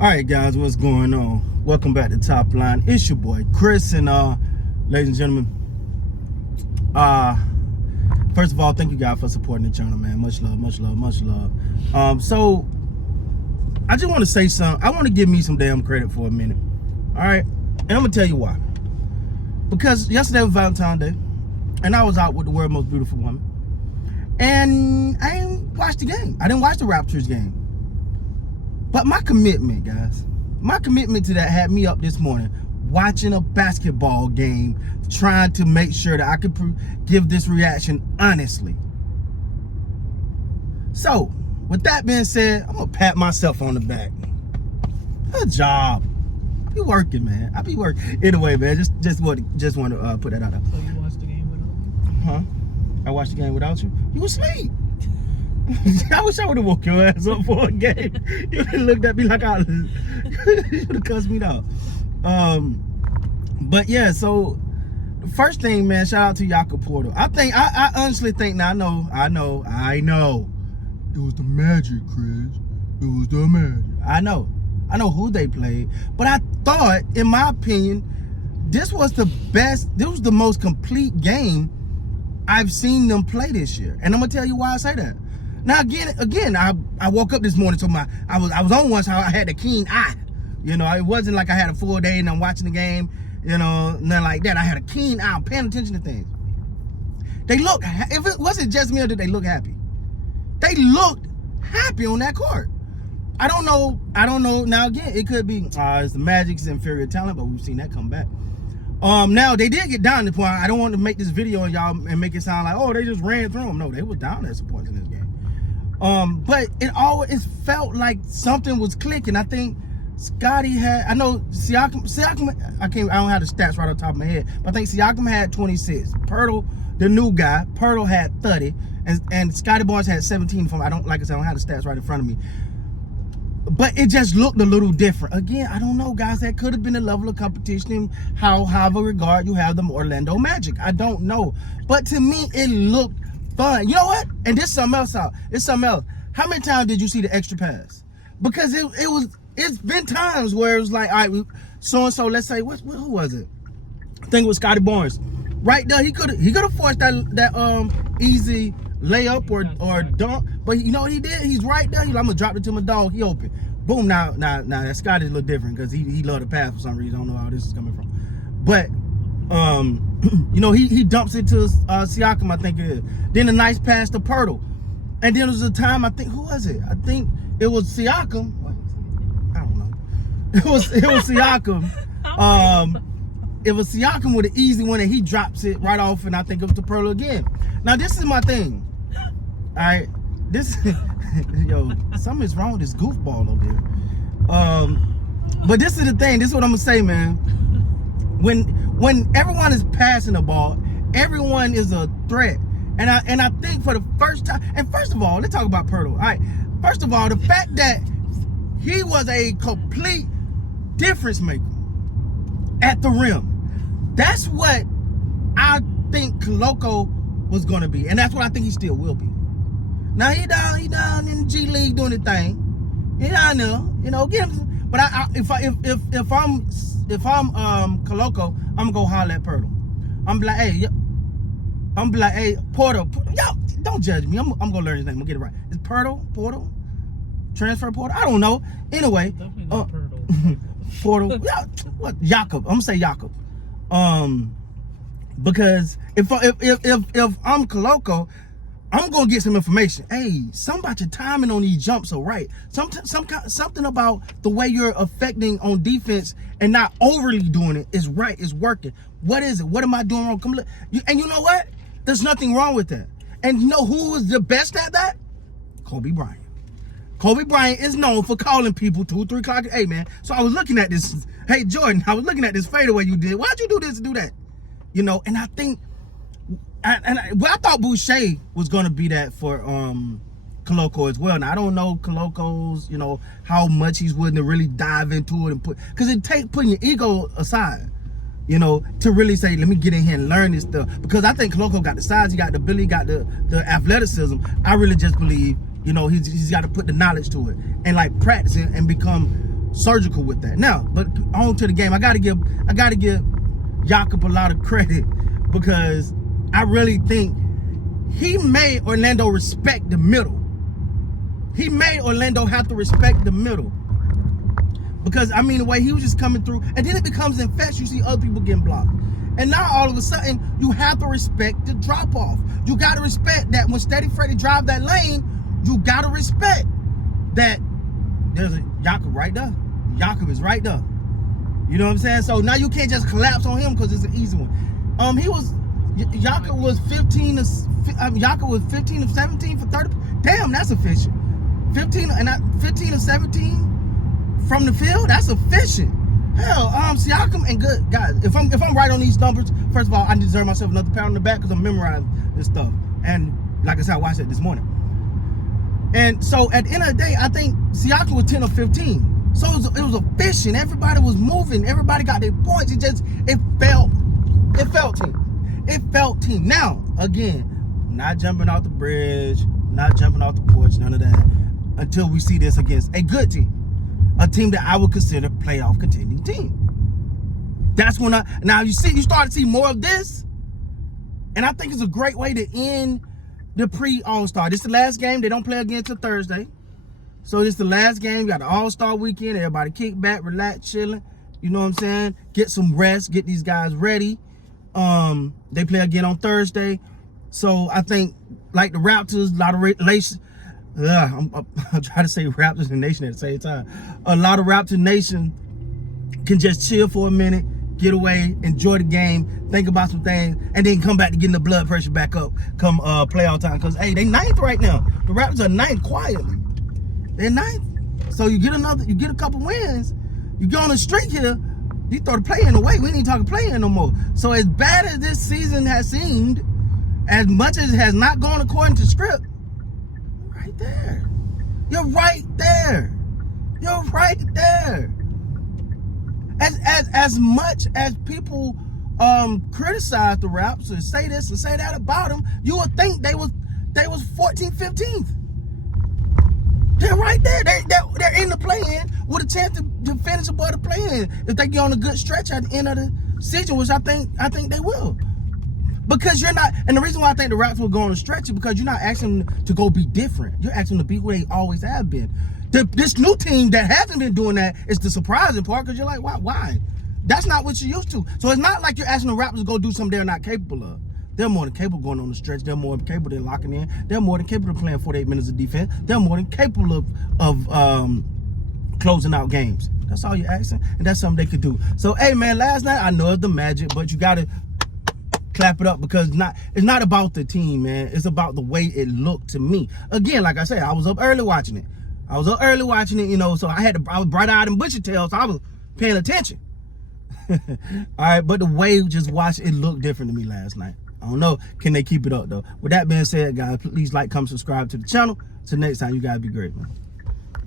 All right, guys, what's going on? Welcome back to Top Line. It's your boy Chris, and ladies and gentlemen, first of all, thank you guys for supporting the channel, man. Much love, much love, much love. So I just want to say something. I want to give me some damn credit for a minute. All right, and I'm gonna tell you why. Because yesterday was Valentine's Day, and I was out with the world's most beautiful woman, and I didn't watch the game. I didn't watch the Raptors game. But my commitment, guys, my commitment to that had me up this morning watching a basketball game, trying to make sure that I could give this reaction honestly. So, with that being said, I'm going to pat myself on the back. Good job. I be working, man. I be working. Anyway, man, just want to put that out there. So you watched the game without me? Huh? I watched the game without you? You were asleep. I wish I would have woke your ass up for a game. You would have looked at me like you would have cussed me out. But yeah, so the first thing, man, shout out to Jakob. I honestly think now I know. It was the Magic, Chris. It was the Magic. I know who they played, but I thought, in my opinion, this was the best. This was the most complete game I've seen them play this year, and I'm gonna tell you why I say that. Now again, I woke up this morning, so I was on one, so I had a keen eye. You know, it wasn't like I had a full day and I'm watching the game, you know, nothing like that. I had a keen eye, paying attention to things. They look, if it wasn't just me, or did they look happy? They looked happy on that court. I don't know. Now again, it could be it's the Magic's inferior talent, but we've seen that come back. Now they did get down to the point. I don't want to make this video on y'all and make it sound like, oh, they just ran through them. No, they were down at some points in this game. But it felt like something was clicking. I think Scotty had, I know Siakam, I don't have the stats right off the top of my head, but I think Siakam had 26. Pirtle, the new guy, Pirtle had 30, and Scotty Barnes had 17 from, I don't have the stats right in front of me. But it just looked a little different. Again, I don't know, guys. That could have been a level of competition in however regard you have the Orlando Magic. I don't know. But to me, it looked fun. You know what? And this is something else out. It's something else. How many times did you see the extra pass? Because it's been times where it was like, all right, so-and-so, let's say, who was it? I think it was Scotty Barnes. Right there, he could have forced that easy layup or dunk, but you know what he did? He's right there. He's like, I'm gonna drop it to my dog. He open. Boom. Now that Scotty's a little different because he loved the pass for some reason. I don't know how this is coming from, but you know, he dumps it to Siakam, I think it is. Then a nice pass to Pirtle, and then there was a time, I think, who was it? I think it was Siakam. I don't know. It was Siakam. It was Siakam with an easy one, and he drops it right off, and I think it was to Pirtle again. Now this is my thing. All right, yo, something's wrong with this goofball over here. But this is the thing. This is what I'm gonna say, man. When everyone is passing the ball, everyone is a threat. And I think for the first time, and first of all, let's talk about Pirtle. All right, first of all, the fact that he was a complete difference maker at the rim. That's what I think Koloko was going to be, and that's what I think he still will be. Now he down in the G League doing the thing. He down there, you know, get him. But if I'm Koloko, I'm gonna go holler at Pirtle. I'm like, hey, Porter, yo, don't judge me. I'm gonna learn his name. I'm gonna get it right. Is Portal? Transfer Portal? I don't know. Anyway, definitely not Pirtle. Portal. Yeah, what? Jakob. I'm gonna say Jakob. Because if I'm Koloko, I'm gonna get some information. Hey, something about your timing on these jumps are right. Something about the way you're affecting on defense and not overly doing it is right. It's working. What is it? What am I doing wrong? Come look. And you know what? There's nothing wrong with that. And you know who was the best at that? Kobe Bryant. Kobe Bryant is known for calling people 2, 3 o'clock. Hey, man. So I was looking at this. Hey, Jordan, I was looking at this fadeaway you did. Why'd you do this and do that? You know, and I think, I thought Boucher was going to be that for Koloko as well. Now, I don't know Koloko's, you know, how much he's willing to really dive into it and because it takes putting your ego aside, you know, to really say, let me get in here and learn this stuff. Because I think Koloko got the size, he got the ability, got the athleticism. I really just believe, you know, he's got to put the knowledge to it and like practice it and become surgical with that. Now, but on to the game. I gotta give Jakob a lot of credit because I really think he made Orlando respect the middle. He made Orlando have to respect the middle. Because, I mean, the way he was just coming through, and then it becomes infectious. You see other people getting blocked. And now, all of a sudden, you have to respect the drop-off. You got to respect that when Steady Freddy drive that lane, you got to respect that there's a Jakob right there. Jakob is right there. You know what I'm saying? So now you can't just collapse on him because it's an easy one. Jakob was 15 of 17 for 30. Damn, that's efficient. 15 of 17 from the field, that's efficient. Hell, Siakam and good guys. If I'm right on these numbers, first of all, I deserve myself another pound on the back because I'm memorizing this stuff. And like I said, I watched it this morning. And so at the end of the day, I think Siakam was 10 of 15. So it was efficient. Everybody was moving. Everybody got their points. It felt team. It felt team. Now, again, not jumping off the bridge, not jumping off the porch, none of that, until we see this against a good team. A team that I would consider playoff contending team. That's when you start to see more of this, and I think it's a great way to end the pre-All-Star. This is the last game. They don't play again until Thursday. So this is the last game. You got the All-Star weekend. Everybody kick back, relax, chilling. You know what I'm saying? Get some rest. Get these guys ready. They play again on Thursday. So I think, like the Raptors, a lot of relations. I'm trying to say Raptors and Nation at the same time. A lot of Raptor Nation can just chill for a minute, get away, enjoy the game, think about some things, and then come back to getting the blood pressure back up come playoff time. Because, hey, they 9th right now. The Raptors are 9th quietly. They're 9th. So you get a couple wins, you go on a streak here, you throw the play-in away. We ain't even talking play-in no more. So as bad as this season has seemed, as much as it has not gone according to script, there. You're right there. You're right there. As much as people criticize the Raps and say this and say that about them, you would think they was 14th, 15th. They're right there. They're in the play-in with a chance to finish above the play-in if they get on a good stretch at the end of the season, which I think they will. Because you're not, and the reason why I think the Raptors will go on a stretch is because you're not asking them to go be different. You're asking them to be where they always have been. This new team that hasn't been doing that is the surprising part because you're like, why? That's not what you're used to. So it's not like you're asking the Raptors to go do something they're not capable of. They're more than capable of going on the stretch. They're more than capable of locking in. They're more than capable of playing 48 minutes of defense. They're more than capable of closing out games. That's all you're asking, and that's something they could do. So, hey, man, last night, I know it's the Magic, but you got to clap it up because it's not about the team, man. It's about the way it looked to me. Again, like I said, I was up early watching it. You know, so I was bright-eyed and bushy-tailed, so I was paying attention. All right, but the way you just watched it looked different to me last night. I don't know. Can they keep it up, though? With that being said, guys, please like, comment, subscribe to the channel. Till next time, you guys be great, man.